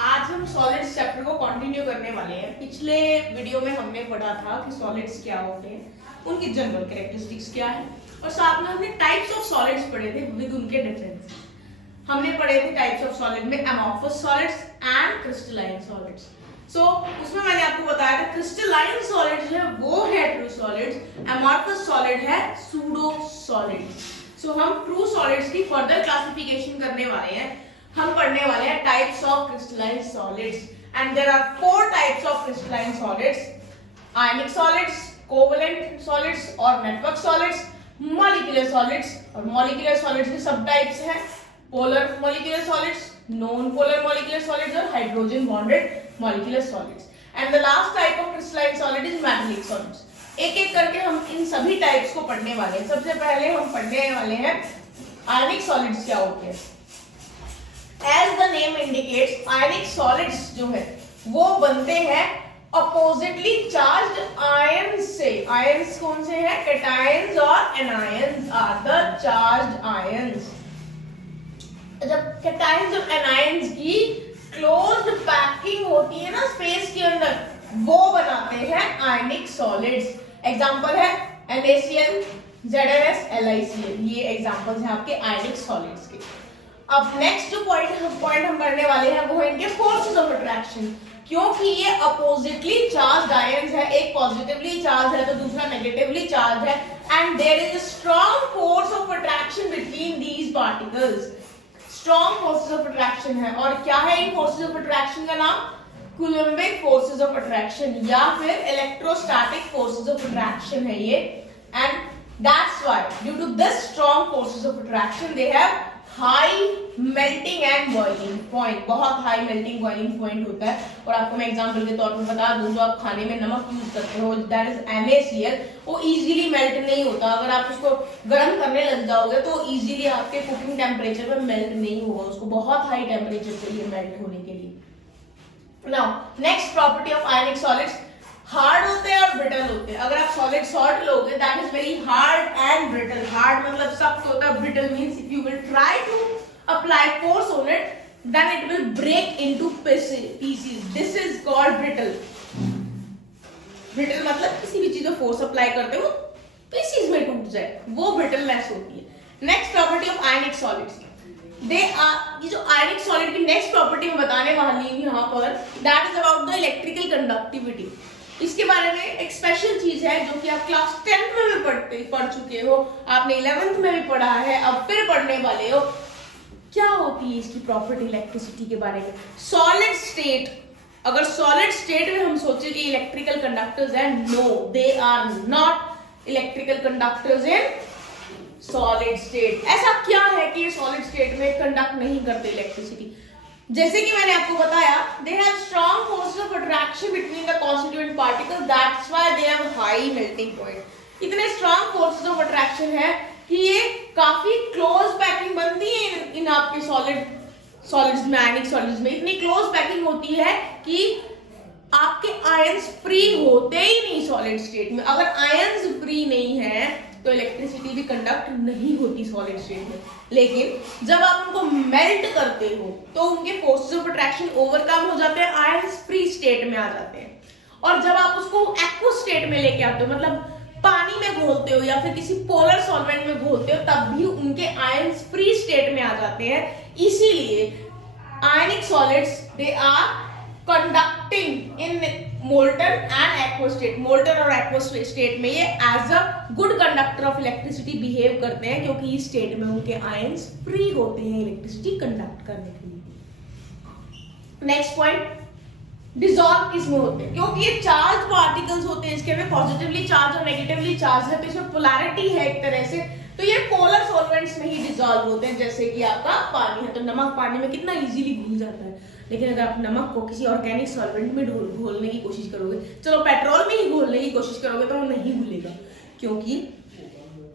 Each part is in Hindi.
आज हम सॉलिड्स चैप्टर को कंटिन्यू करने वाले हैं। पिछले वीडियो में हमने पढ़ा था कि सॉलिड्स क्या होते हैं, उनकी जनरल कैरेक्टरिस्टिक्स क्या है, और साथ में हमने टाइप्स ऑफ सॉलिड्स पढ़े थे विद उनके डिफरेंस। हमने पढ़े थे टाइप्स ऑफ सॉलिड में amorphous solids and crystalline solids. So उसमें मैंने आपको बताया था क्रिस्टलाइन सॉलिड जो है वो है ट्रू सॉलिड्स, अमॉर्फस सॉलिड है सूडो सॉलिड्स। सो हम ट्रू सॉलिड्स की फर्दर क्लासिफिकेशन करने वाले हैं। हम पढ़ने वाले हैं types of crystalline solids and there are 4 types of crystalline solids: ionic solids, covalent solids और नेटवर्क सॉलिड्स, मॉलिक्यूलर सॉलिड्स। और मॉलिक्यूलर सॉलिड्स के सब टाइप्स हैं: polar molecular solids, non polar molecular solids और hydrogen bonded molecular solids. And the last type of crystalline solid is metallic solids. एक एक करके हम इन सभी टाइप्स को पढ़ने वाले हैं। सबसे पहले हम पढ़ने वाले हैं आयनिक सॉलिड्स क्या होते हैं। As the name indicates, आयनिक सॉलिड्स जो है वो बनते हैं अपोजिटली चार्ज्ड आयंस से। आयंस कौन से हैं? कैटायंस और anions are the charged ions. जब कैटायंस और एनायंस की क्लोज्ड पैकिंग होती है ना स्पेस के अंदर, वो बनाते हैं आयनिक सॉलिड्स। एग्जांपल है NaCl, ZnS, LiCl। ये एग्जांपल्स हैं आपके आयनिक सॉलिड्स के। अब नेक्स्ट जो पॉइंट हम करने वाले हैं वो है इनके फोर्सेस ऑफ अट्रैक्शन। क्योंकि ये अपोजिटली चार्ज्ड आयंस है, एक पॉजिटिवली चार्ज है तो दूसरा नेगेटिवली चार्ज है, and there is a strong force of attraction between these particles. Strong forces of attraction है। और क्या है इन फोर्सेस ऑफ अट्रैक्शन का नाम? कूलम्बिक फोर्सेस ऑफ अट्रैक्शन या फिर इलेक्ट्रोस्टैटिक फोर्सेस ऑफ अट्रैक्शन है ये। And that's why due to this strong forces of attraction they have high melting and boiling point. बहुत हाई मेल्टिंग बॉइलिंग पॉइंट होता है। और आपको मैं एग्जांपल के तौर पर बता दूं, जो आप खाने में नमक यूज करते हो दैट इज NaCl, वो इजीली मेल्ट नहीं होता। अगर आप उसको गर्म करने लग जाओगे तो इजीली आपके कुकिंग टेम्परेचर पर मेल्ट नहीं होगा, उसको बहुत हाई टेम्परेचर चाहिए मेल्ट होने के लिए। नाउ नेक्स्ट प्रॉपर्टी ऑफ आयनिक सॉलिड्स, हार्ड होते हैं और ब्रिटल होते हैं। अगर आप सॉलिड सॉल्ट लोगे that is very hard and brittle. Hard मतलब सख्त होता है, brittle means if you will try to apply force on it then it will break into pieces. This is called brittle. Brittle मतलब किसी भी चीज को फोर्स अप्लाई करते हो पीसेस में टूट जाए, वो ब्रिटलनेस होती है। नेक्स्ट प्रॉपर्टी ऑफ आयनिक सॉलिड्स, दे आर, ये जो आयनिक सॉलिड की नेक्स्ट प्रॉपर्टी मैं बताने वाली हूं यहां पर, that is about the electrical conductivity. इसके बारे में एक स्पेशल चीज है जो कि आप क्लास 10th में भी पढ़ चुके हो, आपने 11th में भी पढ़ा है, अब फिर पढ़ने वाले हो। क्या होती है इसकी प्रॉपर्टी इलेक्ट्रिसिटी के बारे में? सॉलिड स्टेट, अगर सॉलिड स्टेट में हम सोचे कि इलेक्ट्रिकल कंडक्टर्स हैं, no they are not electrical conductors in solid state. ऐसा क्या है कि ये सॉलिड स्टेट में कंडक्ट नहीं करते इलेक्ट्रिसिटी? जैसे कि मैंने आपको बताया, they have strong forces of attraction between the constituent particle, that's why they have high melting point. इतने स्ट्रॉन्ग फोर्सेस ऑफ अट्रैक्शन है कि ये काफी क्लोज पैकिंग बनती है इन आपके सॉलिड्स में, आयनिक सॉलिड्स में। इतनी क्लोज पैकिंग होती है कि आपके आयंस फ्री होते ही नहीं सॉलिड स्टेट में। अगर आयंस फ्री नहीं है तो इलेक्ट्रिसिटी भी कंडक्ट नहीं होती सॉलिड स्टेट में। लेकिन जब आप उनको मेल्ट करते हो तो उनके फोर्सेस ऑफ अट्रैक्शन ओवरकम हो जाते हैं, आयंस फ्री स्टेट में आ जाते हैं। और जब आप उसको एक्वस स्टेट में लेके आते हो, मतलब पानी में घोलते हो या फिर किसी पोलर सॉल्वेंट में घोलते हो, तब भी उनके आयंस फ्री स्टेट में आ जाते हैं। इसीलिए आयनिक solids they are conducting in molten and aqueous state. Molten और एक्वस स्टेट में ये as a good conductor of electricity behave करते हैं, क्योंकि इस स्टेट में उनके आयंस फ्री होते हैं इलेक्ट्रिसिटी कंडक्ट करने के लिए। नेक्स्ट पॉइंट, डिसॉल्व किसमें होते हैं? क्योंकि ये चार्ज पार्टिकल्स होते हैं, इसके में पॉजिटिवली चार्ज और नेगेटिवली चार्ज है, तो इसमें पोलैरिटी है एक तरह से, तो ये पोलर सॉल्वेंट्स में ही डिसॉल्व होते हैं। जैसे कि आपका पानी है, तो नमक पानी में कितना इजीली घुल जाता है, लेकिन अगर आप नमक को किसी ऑर्गेनिक सॉल्वेंट में घोलने की कोशिश करोगे, चलो पेट्रोल में ही घोलने की कोशिश करोगे, तो वो नहीं घुलेगा, क्योंकि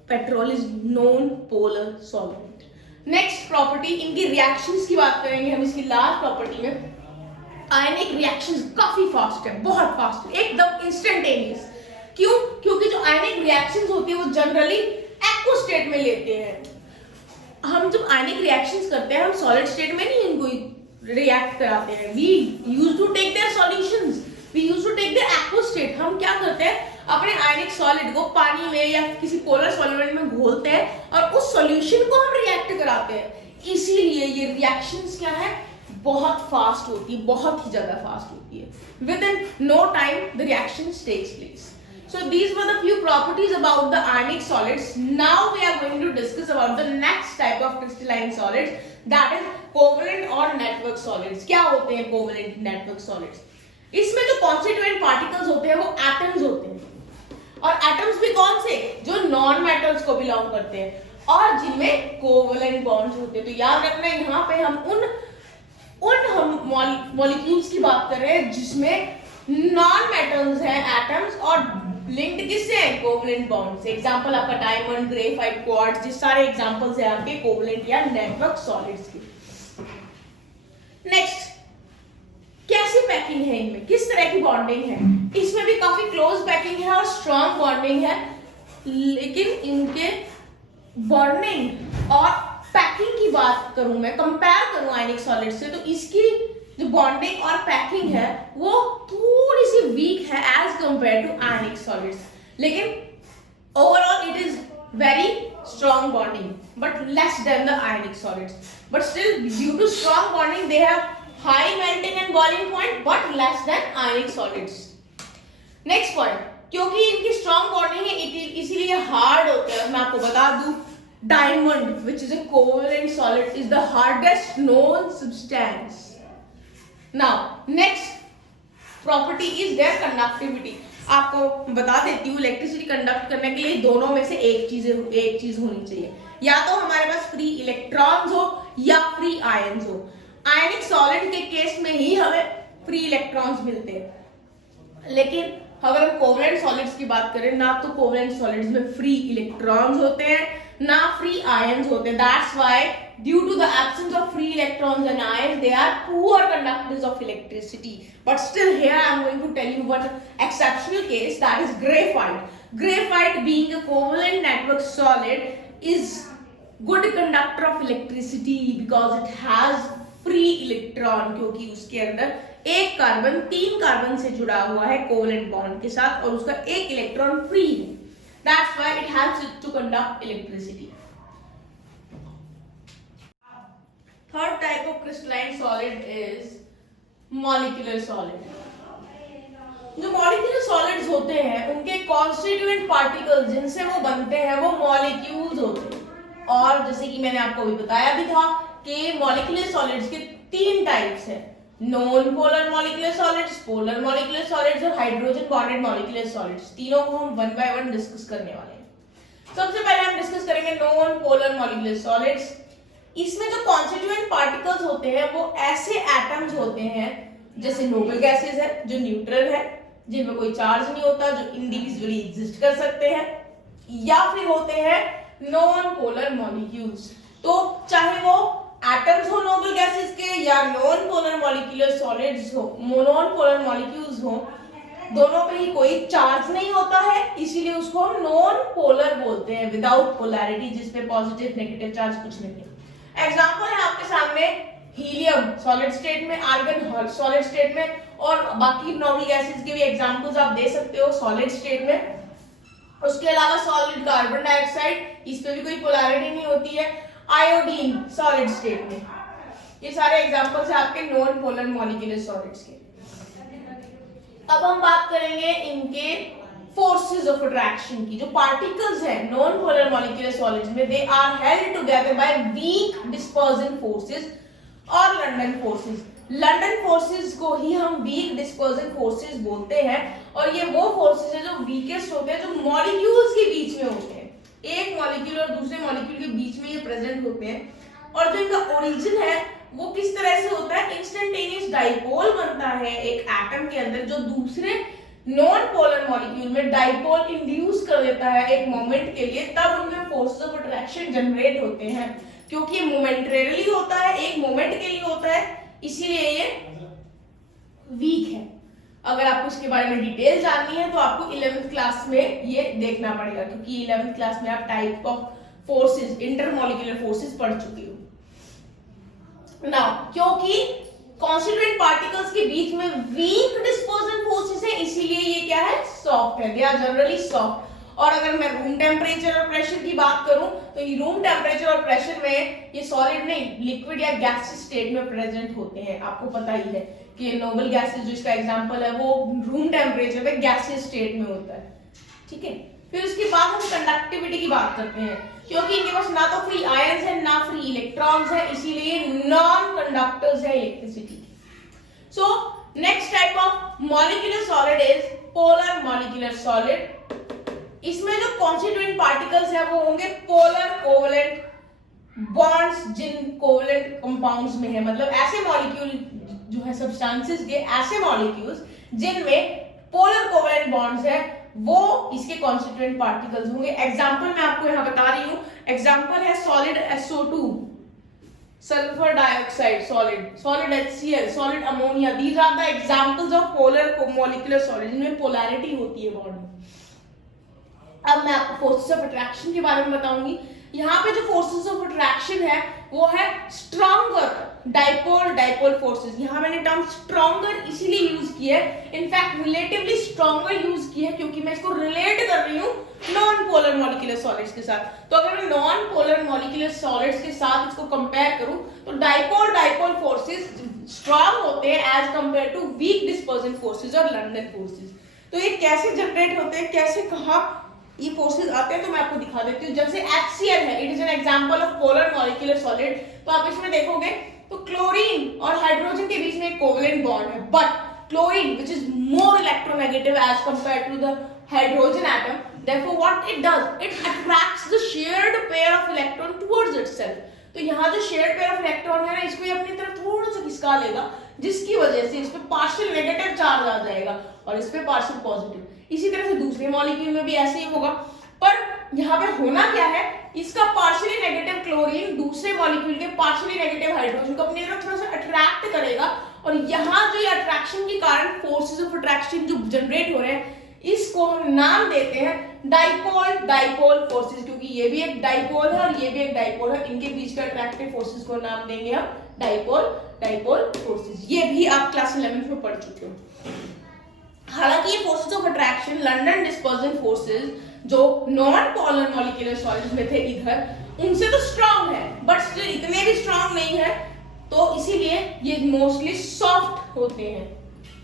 petrol is non polar solvent. Next property, इनकी रिएक्शंस की बात करेंगे हम इसकी लास्ट प्रॉपर्टी में। आयनिक रिएक्शंस काफी फास्ट है, बहुत फास्ट है, एकदम इंस्टेंटेनियस। क्यों? क्योंकि जो आयनिक रिएक्शंस होती है वो जनरली एक्वस स्टेट में लेते हैं। हम जब आयनिक रिएक्शंस करते हैं हम सॉलिड स्टेट में नहीं इनको रिएक्ट कराते हैं। We use to take their solutions, we use to take their aqueous state. हम क्या करते हैं, अपने आयनिक सॉलिड को पानी में या किसी पोलर सॉल्वेंट में घोलते हैं और उस सॉल्यूशन को हम रिएक्ट कराते हैं। इसीलिए ये रिएक्शंस क्या है, बहुत फास्ट होती है, बहुत ही ज्यादा फास्ट होती है। Within no time the reactions takes place. So these were the few properties about the ionic solids. Now we are going to discuss about the next type of crystalline solids, that is covalent or network solids. क्या होते हैं covalent network solids? इसमें जो constituent particles होते हैं वो atoms होते हैं, और atoms भी कौन से, जो non metals को belong करते हैं और जिनमें covalent bonds होते हैं। तो याद रखना यहाँ पे हम उन molecules की बात कर रहे हैं जिसमें नॉन मेटल्स हैं, एटम्स, और लिंक्ड किससे है, कोवलेंट बॉन्ड से। एग्जांपल आपका डायमंड, ग्रेफाइट, क्वार्ट्ज, ये सारे एग्जांपल्स हैं आपके कोवलेंट या नेटवर्क सॉलिड्स के। नेक्स्ट, कैसी पैकिंग है इनमें, किस तरह की बॉन्डिंग है। इसमें भी काफी क्लोज पैकिंग है और स्ट्रॉन्ग बॉन्डिंग है, लेकिन इनके बॉन्डिंग और पैकिंग की बात करूं मैं, कंपेयर करूं आयनिक सॉलिड से, तो इसकी जो बॉन्डिंग और पैकिंग है वो थोड़ी सी वीक है as compare to ionic solids, लेकिन overall it is very strong bonding but less than the ionic solids, but still due to strong bonding they have high melting and boiling point but less than ionic solids. Next point, क्योंकि इनकी स्ट्रॉन्ग बॉन्डिंग है इसीलिए हार्ड होते हैं। मैं आपको बता दूं, diamond which is a covalent solid is the hardest known substance. Now next property is their conductivity. आपको बता देती हूँ, इलेक्ट्रिसिटी कंडक्ट करने के लिए दोनों में से एक चीज होनी चाहिए, या तो हमारे पास फ्री इलेक्ट्रॉन्स हो या फ्री आयंस हो। आयनिक सॉलिड के केस में ही हमें फ्री इलेक्ट्रॉन्स मिलते हैं, लेकिन अगर हम कोवलेंट सॉलिड्स की बात करें ना, तो कोवलेंट सॉलिड्स में फ्री इलेक्ट्रॉन्स होते हैं ना फ्री आयंस होते हैं। That's why due to the absence of free electrons and ions they are poor conductors of electricity. But still here I am going to tell you one exceptional case, that is graphite. Graphite being a covalent network solid is good conductor of electricity because it has free electron, क्योंकि उसके अंदर एक कार्बन 3 कार्बन से जुड़ा हुआ है कोवलेंट बॉन्ड के साथ और उसका एक इलेक्ट्रॉन फ्री है। That's why it helps it to conduct electricity. Third type of crystalline solid is molecular solid. जो मॉलिक्यूलर सॉलिड्स होते हैं उनके कॉन्स्टिट्यूएंट पार्टिकल्स जिनसे वो बनते हैं वो मॉलिक्यूल्स होते हैं। और जैसे कि मैंने आपको अभी बताया भी था कि मॉलिक्यूलर सॉलिड्स के 3 टाइप्स हैं, non polar molecular solids, polar molecular solids और हाइड्रोजन बॉन्डेड मॉलिक्यूलर सॉलिड्स। तीनों को हम 1 बाय 1 डिस्कस करने वाले हैं। सबसे पहले हम डिस्कस करेंगे नॉन पोलर मॉलिक्यूलर सॉलिड्स। इसमें जो कॉन्स्टिट्यूएंट पार्टिकल्स होते हैं वो ऐसे एटम्स होते हैं जैसे नोबल गैसेस है जो न्यूट्रल है, जिनमें कोई चार्ज नहीं होता, जो इंडिविजुअली एग्जिस्ट कर सकते हैं, या फिर होते हैं नॉन पोलर मॉलिक्यूल्स। तो चाहे वो एटम्स हो नोबल गैसेस के या नॉन पोलर मॉलिक्यूलर सॉलिड्स हो, नॉन पोलर मॉलिक्यूल्स हो, दोनों पे ही कोई चार्ज नहीं होता है, इसीलिए उसको हम नॉन पोलर बोलते हैं, विदाउट पोलैरिटी, जिसपे पॉजिटिव नेगेटिव चार्ज कुछ नहीं है। एग्जांपल है आपके सामने हीलियम सॉलिड स्टेट में, आर्गन सॉलिड स्टेट में, और बाकी नॉर्मल गैसेस के भी एग्जांपल्स आप दे सकते हो सॉलिड स्टेट में। उसके अलावा सॉलिड कार्बन डाइऑक्साइड, इस पे भी कोई पोलैरिटी नहीं होती है। आयोडीन सॉलिड स्टेट में, ये सारे एग्जांपल्स हैं आपके नॉन पोलर मॉलिक्यूलर सॉलिड्स के। अब हम बात करेंगे इनके फोर्सेस ऑफ अट्रैक्शन की। जो पार्टिकल्स हैं नॉन पोलर मॉलिक्यूलर सॉलिड्स में, they are held together by weak dispersion forces और लंडन फोर्सेस। लंडन फोर्सेस को ही हम वीक डिस्पर्जन फोर्सेस बोलते हैं, और ये वो फोर्सेस है जो वीकेस्ट होते हैं, जो मॉलिक्यूल्स के बीच में होते हैं, एक मॉलिक्यूल और दूसरे मॉलिक्यूल के बीच में ये प्रेजेंट होते हैं। और जो इनका ओरिजिन है वो किस तरह से होता है, इंस्टेंटेनियस डाइपोल बनता है एक एटम के अंदर, जो दूसरे नॉन पोलर मॉलिक्यूल में डाइपोल इंड्यूस कर देता है एक मोमेंट के लिए, तब उनमें फोर्सेस ऑफ अट्रैक्शन जनरेट होते हैं। क्योंकि ये मोमेंटरीली होता है, एक मोमेंट के लिए होता है, इसीलिए ये वीक है। अगर आपको इसके बारे में डिटेल जाननी है तो आपको 11th क्लास में ये देखना पड़ेगा, क्योंकि 11th क्लास में आप type of forces, intermolecular forces पढ़ चुके हो। नाउ क्योंकि कॉन्स्टिट्यूएंट पार्टिकल्स के बीच में वीक डिस्पर्जन फोर्सेस है, इसीलिए ये क्या है, सॉफ्ट है, दे आर जनरली सॉफ्ट। और अगर मैं रूम टेम्परेचर और प्रेशर की बात करूं तो ये रूम टेम्परेचर और प्रेशर में ये सॉलिड नहीं, लिक्विड या गैस स्टेट में प्रेजेंट होते हैं। आपको पता ही है कि नोबल गैसेस जो इसका एग्जांपल है वो रूम टेम्परेचर पे गैसियस स्टेट में होता है, ठीक है। फिर उसके बाद हम कंडक्टिविटी की बात करते हैं, क्योंकि इनके पास ना तो फ्री आयंस है ना फ्री इलेक्ट्रॉन्स है, इसीलिए नॉन कंडक्टर्स है electricity. So next type of molecular solid is polar molecular solid. इसमें जो कॉन्स्टिट्यूएंट पार्टिकल्स है वो होंगे पोलर कोवलेंट बॉन्ड्स, जिन कोवलेंट कंपाउंड्स में है, मतलब ऐसे मॉलिक्यूल जो है सब्सटेंसेस के ऐसे मॉलिक्यूल्स जिनमें पोलर कोवलेंट बॉन्ड्स है, वो इसके कॉन्स्टिट्यूएंट पार्टिकल्स होंगे। एग्जांपल मैं आपको यहां बता रही हूं, एग्जांपल है solid SO2, sulphur dioxide solid, solid HCl, solid ammonia. These are the examples of polar molecular solid जिनमें पोलैरिटी होती है बॉन्ड में। अब मैं आपको फोर्सेस ऑफ अट्रैक्शन के बारे में बताऊंगी। यहाँ पे जो फोर्सेस ऑफ अट्रैक्शन है वो है स्ट्रॉन्गर डाइपोल फोर्सेस। यहाँ मैंने टर्म स्ट्रॉन्गर इसीलिए यूज किया है, इनफैक्ट रिलेटिवली स्ट्रॉन्गर यूज किया है क्योंकि मैं इसको रिलेट कर रही हूँ नॉन पोलर मॉलिक्यूलर सॉलिड्स के साथ। तो अगर मैं नॉन पोलर मॉलिक्यूलर सॉलिड्स के साथ इसको कंपेयर करूं तो डाइपोल फोर्सेस स्ट्रॉन्ग होते हैं as compare to weak dispersion forces और लंडन फोर्सेस। तो ये कैसे जनरेट होते हैं, कैसे कहा ये फोर्सेस आते हैं, तो मैं आपको दिखा देती हूँ। जैसे HCl है, it is an example of polar molecular solid. तो आप इसमें देखोगे तो क्लोरीन और हाइड्रोजन के बीच में एक कोवलेंट बॉन्ड है, but chlorine which is more electronegative as compared to the hydrogen atom, therefore what it does, it attracts the shared pair of electron towards itself। तो यहाँ जो शेयर्ड पेयर ऑफ इलेक्ट्रॉन है ना, इसको ये अपनी तरफ थोड़ा सा खिसका लेगा, जिसकी वजह से इस पे पार्शियल नेगेटिव चार्ज आ जाएगा और इस पे पार्शियल पॉजिटिव। इसी तरह से दूसरे मॉलिक्यूल में भी ऐसे ही होगा, पर यहाँ पे होना क्या है, इसका पार्शियली नेगेटिव क्लोरीन दूसरे मॉलिक्यूल के पार्शियली नेगेटिव हाइड्रोजन को अपनी तरफ थोड़ा सा अट्रैक्ट करेगा, और यहाँ जो ये अट्रैक्शन के कारण फोर्सेस ऑफ अट्रैक्शन जो जनरेट हो रहे हैं, इसको हम नाम देते हैं डाइपोल फोर्सेस, क्योंकि ये भी एक डाइपोल है और ये भी एक डाइपोल है, इनके बीच का अट्रैक्टिव फोर्सेस को नाम देंगे हम डाइपोल फोर्सेस। ये भी आप क्लास 11 में पढ़ चुके हो। हालांकि ये forces of attraction London dispersion forces जो नॉन पोलर मॉलिक्यूलर सॉलिड्स में थे इधर, उनसे तो स्ट्रांग है, बट स्टिल इतने भी स्ट्रांग नहीं है, तो इसीलिए ये मोस्टली सॉफ्ट होते हैं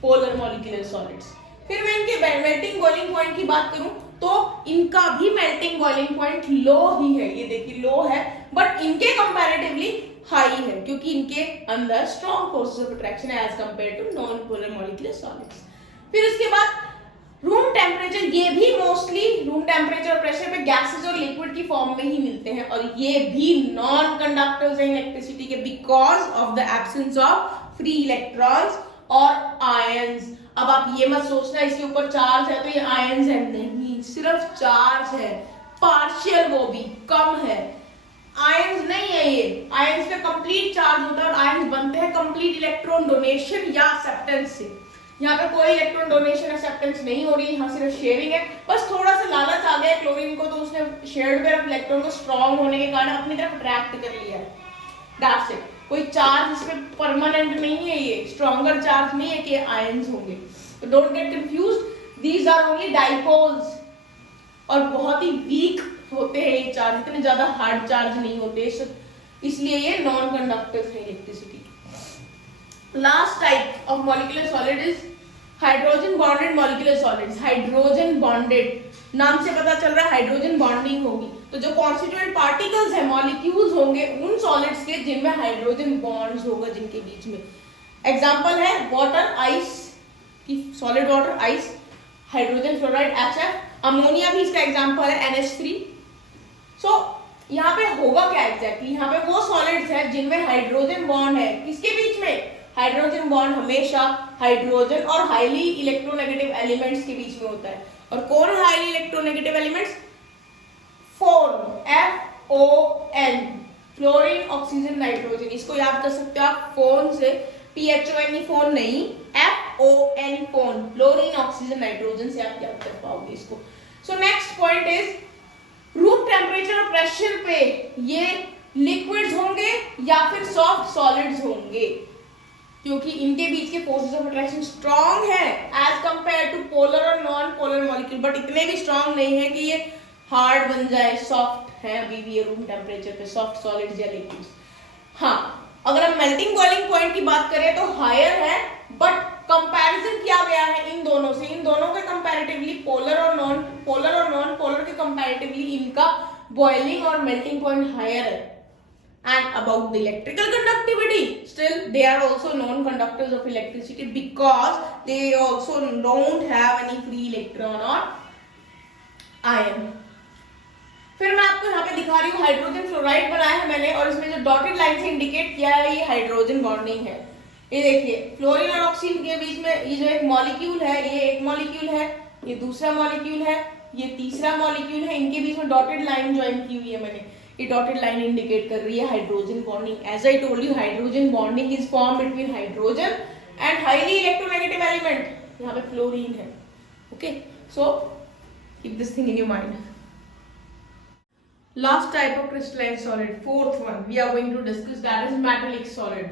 पोलर मॉलिक्यूलर सॉलिड्स। फिर मैं इनके मेल्टिंग बॉइलिंग पॉइंट की बात करूं तो इनका भी मेल्टिंग बॉइलिंग पॉइंट लो ही है, ये देखिए लो है, बट इनके कंपैरेटिवली हाई है क्योंकि इनके अंदर स्ट्रॉन्ग फोर्सेस ऑफ अट्रैक्शन है as compare to non polar molecular solids. फिर उसके बाद रूम टेम्परेचर, ये भी मोस्टली रूम टेम्परेचर और प्रेशर पे गैसेस और लिक्विड की फॉर्म में ही मिलते हैं, और ये भी नॉन कंडक्टर्स हैं इलेक्ट्रिसिटी के because of the absence of free electrons और आयंस। अब आप ये मत सोचना इसके ऊपर चार्ज है तो ये आयंस है, नहीं, सिर्फ चार्ज है, पार्शियल, वो भी कम है, आयंस नहीं है। ये आयंस पे कंप्लीट चार्ज होता है और आयंस बनते हैं कंप्लीट इलेक्ट्रॉन डोनेशन या एक्सेप्टेंस से। यहाँ पे कोई इलेक्ट्रॉन डोनेशन एक्सेप्टेंस नहीं हो रही है, यहाँ सिर्फ शेयरिंग है। बस थोड़ा सा लालच आ गया क्लोरीन को, तो उसने शेयर्ड पेयर ऑफ इलेक्ट्रॉन को स्ट्रॉन्ग होने के कारण अपनी तरफ अट्रैक्ट कर लिया है, दैट्स इट। कोई चार्ज इसमें परमानेंट नहीं है, ये स्ट्रॉन्गर चार्ज नहीं है कि आयंस होंगे, तो don't get confused, these are only dipoles, और बहुत ही वीक होते हैं ये चार्ज, इतने ज्यादा हार्ड चार्ज नहीं होते, इसलिए ये नॉन कंडक्टर्स है electricity. Last type of molecular solid is hydrogen bonded molecular solids. Hydrogen bonded, नाम से पता चल रहा है हाइड्रोजन बॉन्डिंग होगी, तो जो कॉन्स्टिट्यूएंट पार्टिकल्स है, मॉलिक्यूल्स होंगे उन सॉलिड्स के जिनमें हाइड्रोजन बॉन्ड्स होगा जिनके बीच में। एग्जांपल है वाटर, आइस की, solid water, ice, hydrogen fluoride HF, ammonia भी इसका एग्जांपल है NH3। सो यहाँ पे होगा क्या एग्जैक्टली, यहाँ पे वो सॉलिड्स है जिनमें हाइड्रोजन बॉन्ड है, किसके बीच में, हाइड्रोजन बॉन्ड हमेशा हाइड्रोजन और हाईली इलेक्ट्रोनेगेटिव एलिमेंट्स के बीच में होता है। और कौन highly electronegative elements, phone, FON, fluorine oxygen nitrogen, इसको याद कर सकते हो आप फोन से, PHONE फोन नहीं, FON phone, fluorine oxygen nitrogen से आप याद कर पाओगे इसको। So next point is room temperature और प्रेशर पे ये लिक्विड्स होंगे या फिर सॉफ्ट सॉलिड्स होंगे, क्योंकि इनके बीच के फोर्सेस ऑफ अट्रैक्शन स्ट्रॉन्ग है एज कंपेयर टू पोलर और नॉन पोलर मॉलिक्यूल, बट इतने भी स्ट्रॉन्ग नहीं है कि ये हार्ड बन जाए, सॉफ्ट है अभी भी ये रूम टेम्परेचर पे, सॉफ्ट सॉलिड्स या लिक्विड्स। हाँ, अगर हम मेल्टिंग बॉइलिंग पॉइंट की बात करें तो हायर है, बट कंपैरिजन किया गया है इन दोनों से, इन दोनों के कंपैरेटिवली पोलर और नॉन पोलर के कंपैरेटिवली इनका बॉइलिंग और मेल्टिंग पॉइंट हायर है। And about the electrical conductivity, still they are also non-conductors of electricity because they also don't have any free electron or ion. फिर मैं आपको यहाँ पे दिखा रही हूँ हाइड्रोजन फ्लोराइड बनाया है मैंने, और इसमें जो डॉटेड लाइन से इंडिकेट किया है ये हाइड्रोजन बॉन्डिंग है। ये देखिए फ्लोरीन और ऑक्सीजन के बीच में ये जो एक मॉलिक्यूल है, ये एक मॉलिक्यूल है, ये दूसरा मॉलिक्यूल है, ये तीसरा मॉलिक्यूल है, इनके बीच में डॉटेड लाइन ज्वाइन की हुई है मैंने। ये डॉटेड लाइन इंडिकेट कर रही है hydrogen bonding. As I told you, hydrogen bonding is form between hydrogen and highly electronegative element, यहाँ पे फ्लोरीन है। Okay, so keep this thing in your mind. Last type of crystalline solid, fourth one we are going to discuss, that is metallic solid.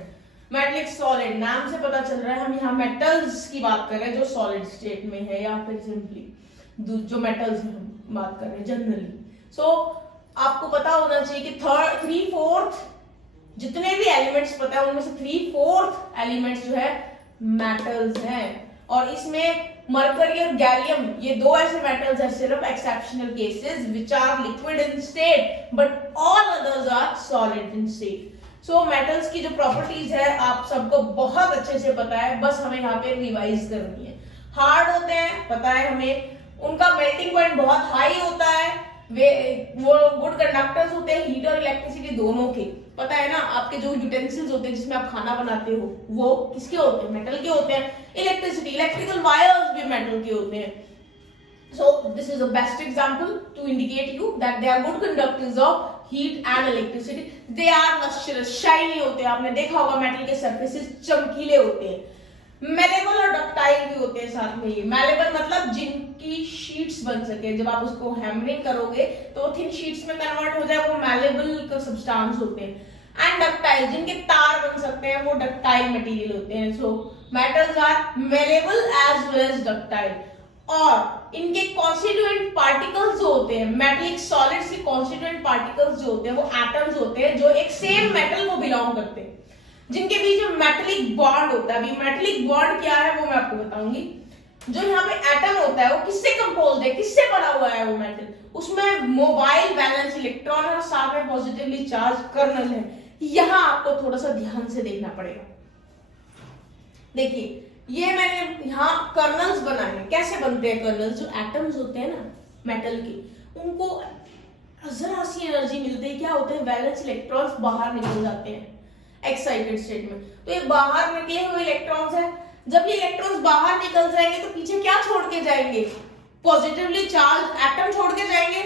Metallic solid, नाम से पता चल रहा है हम यहाँ मेटल्स की बात कर रहे हैं जो सॉलिड स्टेट में है, या फिर सिंपली जो मेटल्स में हम बात कर रहे हैं जनरली। सो आपको पता होना चाहिए कि 3/4 जितने भी एलिमेंट्स पता है उनमें से 3/4 एलिमेंट्स जो है मेटल्स हैं, और इसमें मरकरी और गैलियम ये दो ऐसे मेटल्स हैं, सिर्फ exceptional cases which are liquid in state but all others are solid in state. So metals की जो प्रॉपर्टीज है आप सबको बहुत अच्छे से पता है, बस हमें यहाँ पे रिवाइज करनी है। हार्ड होते हैं पता है हमें, उनका मेल्टिंग पॉइंट बहुत हाई होता है, वो गुड कंडक्टर्स होते हैं हीट और इलेक्ट्रिसिटी दोनों के, पता है ना। आपके जो यूटेंसिल्स होते हैं जिसमें आप खाना बनाते हो वो किसके होते हैं, मेटल के होते हैं। इलेक्ट्रिसिटी, इलेक्ट्रिकल वायर्स भी मेटल के होते हैं। So this is the best example to indicate you that they are good conductors of heat and electricity. They are lustrous, shiny होते हैं, आपने देखा होगा मेटल के सरफेसेस चमकीले होते हैं। मेलेबल और डक्टाइल भी होते हैं साथ में। ये मेलेबल मतलब जिनकी शीट्स बन सके, जब आप उसको हैमरिंग करोगे तो वो थिन शीट्स में कन्वर्ट हो जाए, वो मेलेबल का सब्सटेंस होते हैं। एंड डक्टाइल, जिनके तार बन सकते हैं वो डक्टाइल मटेरियल होते हैं। So metals are malleable as well as ductile. और इनके कॉन्स्टिट्यूएंट पार्टिकल्स जो होते हैं, मेटलिक सॉलिड्स के कॉन्स्टिट्यूएंट पार्टिकल्स जो होते हैं वो एटम्स होते हैं जो एक सेम मेटल को बिलोंग करते हैं, जिनके बीच में मेटलिक बॉन्ड होता है। अभी मेटलिक बॉन्ड क्या है वो मैं आपको बताऊंगी। जो यहाँ पे एटम होता है वो किससे कंपोज्ड है, किससे बना हुआ है वो मेटल, उसमें मोबाइल वैलेंस इलेक्ट्रॉन है, साथ में पॉजिटिवली चार्ज कर्नल है। यहाँ आपको थोड़ा सा ध्यान से देखना पड़ेगा। देखिए ये मैंने यहाँ कर्नल्स बनाए हैं। कैसे बनते हैं कर्नल्स? जो एटम्स होते हैं ना मेटल के, उनको जरा सी एनर्जी मिलती है, क्या होते हैं, वैलेंस इलेक्ट्रॉन्स बाहर निकल जाते हैं एक्साइटेड स्टेट में। तो ये बाहर निकले हुए इलेक्ट्रॉन्स हैं। जब ये इलेक्ट्रॉन्स बाहर निकल जाएंगे तो पीछे क्या छोड़ के जाएंगे? पॉजिटिवली चार्ज एटम छोड़ के जाएंगे।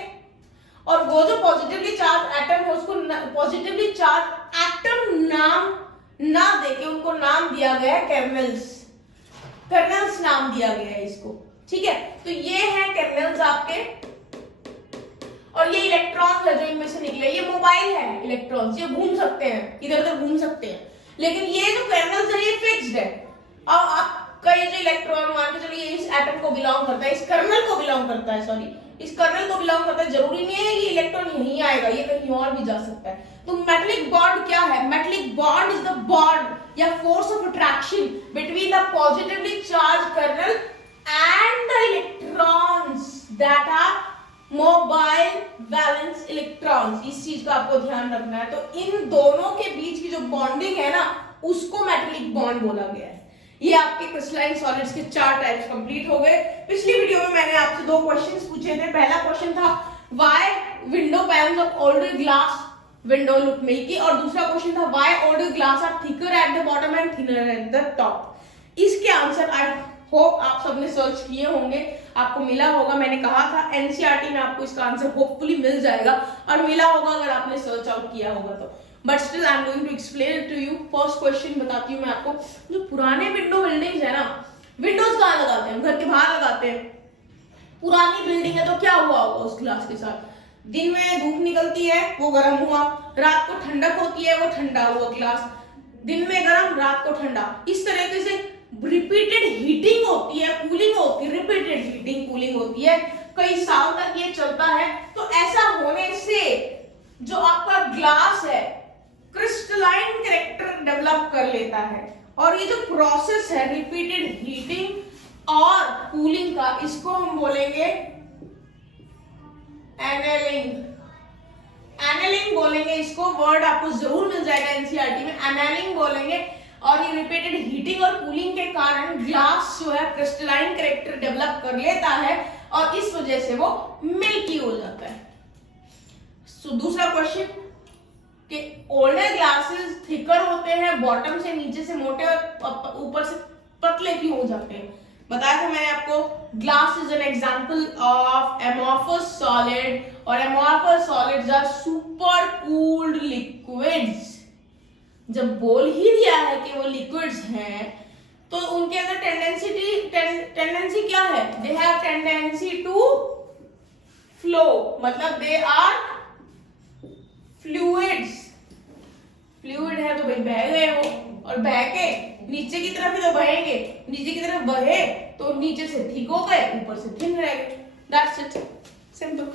और वो जो पॉजिटिवली चार्ज एटम है उसको पॉजिटिवली चार्ज एटम नाम ना देके उनको नाम दिया गया है कर्नल्स। कर्नल्स नाम दिया गया है इसको, ठीक है। तो ये है कर्नल्स आपके, और ये इलेक्ट्रॉन्स है जो इनमें से निकले। ये मोबाइल है इलेक्ट्रॉन्स, ये घूम सकते हैं, इधर उधर घूम सकते हैं, लेकिन ये जो कर्नल्स है ये फिक्स्ड है। अब आपका ये जो इलेक्ट्रॉन मान के चलिए इस एटम को बिलोंग करता है, इस कर्नल को बिलोंग करता है, सॉरी इस कर्नल को बिलोंग करता है। जरूरी नहीं है ये इलेक्ट्रॉन यहीं आएगा, ये कहीं और भी जा सकता है। तो मेटलिक बॉन्ड क्या है? Metallic bond is the bond या force of attraction between the positively charge kernel and the electrons that are mobile valence electrons. इस चीज का आपको ध्यान रखना है। तो इन दोनों के बीच की जो बॉन्डिंग है ना उसको मेटलिक बॉन्ड बोला गया है। ये आपके क्रिस्टलाइन सॉलिड्स के 4 टाइप्स कंप्लीट हो गए। पिछली वीडियो में मैंने आपसे 2 क्वेश्चंस पूछे थे। पहला क्वेश्चन था why window panels of older glass window look milky, और दूसरा क्वेश्चन था why older glass are thicker at the bottom and thinner at the top. इसके आंसर आई होप आप सबने सर्च किए होंगे, आपको मिला होगा। मैंने कहा था एनसीईआरटी में आपको इसका आंसर होपफुली मिल जाएगा, और मिला होगा अगर आपने सर्च आउट किया होगा तो। But still I am going to explain to you. First question बताती हूँ मैं आपको। जो पुराने विंडो बिल्डिंग्स है ना, विंडोज कहाँ लगाते हैं? घर के बाहर लगाते हैं। पुरानी बिल्डिंग है तो क्या हुआ होगा उस ग्लास के साथ? दिन में धूप निकलती है वो गर्म हुआ, रात को ठंडक होती है वो ठंडा हुआ ग्लास, दिन में गर्म रात को ठंडा, इस तरीके से रिपीटेड हीटिंग होती है, कूलिंग होती है, रिपीटेड हीटिंग कूलिंग होती है, कई साल तक ये चलता है। तो ऐसा होने से जो आपका ग्लास है क्रिस्टलाइन कैरेक्टर डेवलप कर लेता है, और ये जो प्रोसेस है रिपीटेड हीटिंग और कूलिंग का, इसको हम बोलेंगे एनेलिंग। एनेलिंग बोलेंगे इसको, वर्ड आपको जरूर मिल जाएगा एनसीईआरटी में, एनेलिंग बोलेंगे। और ये रिपीटेड हीटिंग और कूलिंग के कारण ग्लास जो है क्रिस्टलाइन कैरेक्टर डेवलप कर लेता है और इस वजह से वो मिल्की हो जाता है। सो दूसरा क्वेश्चन कि ओल्डर ग्लासेस थिकर होते हैं, बॉटम से नीचे से मोटे और ऊपर से पतले क्यों हो जाते हैं? बताया था मैंने आपको, glass is an example of amorphous solid, और amorphous solids are super cooled liquids. जब बोल ही दिया है कि वो लिक्विड्स हैं, तो उनके अंदर टेंडेंसी क्या है? They have tendency to flow, मतलब दे आर फ्लूइड्स। फ्लूइड है तो भाई बह गए वो, और बह के नीचे की तरफ ही तो बहेंगे, नीचे की तरफ बहे तो नीचे से थिक हो गए, ऊपर से थिन रह गए। That's it, simple.